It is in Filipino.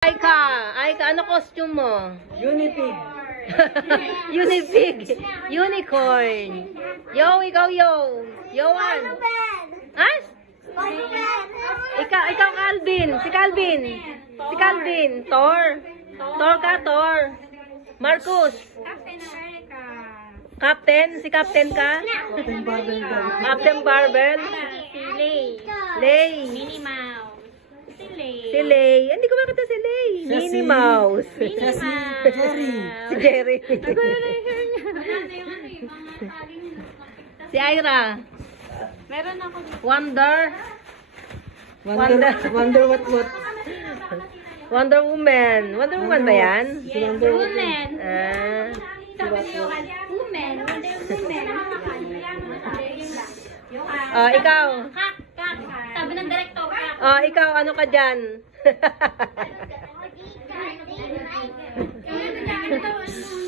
Aika, ano costume mo? Unipig. Unipig. Unicorn. Yo, ikaw, yo. Yoan. Ha? Ikaw, Calvin. Si Calvin. Si Calvin. Thor. Thor ka, Thor. Marcus. Captain America. Captain? Si Captain ka? Captain Barbell. Captain Barbell. Si Lay. Lay. Minnie Mouse. Si Lay. Si Lay. Hindi ko makita si Lay. Siya Minnie si- Mouse. Siya si Jerry. Si Jerry. Si Ira. Meron ako dito. Wonder. Wonder what. Wonder Woman. Wonder Woman ba yan? Yes, woman. Ah. Sabi ni Johan, woman. Wonder woman. Oh, ikaw. Kak. Sabi ng director, kak. Oh, ikaw, ano ka dyan? Ano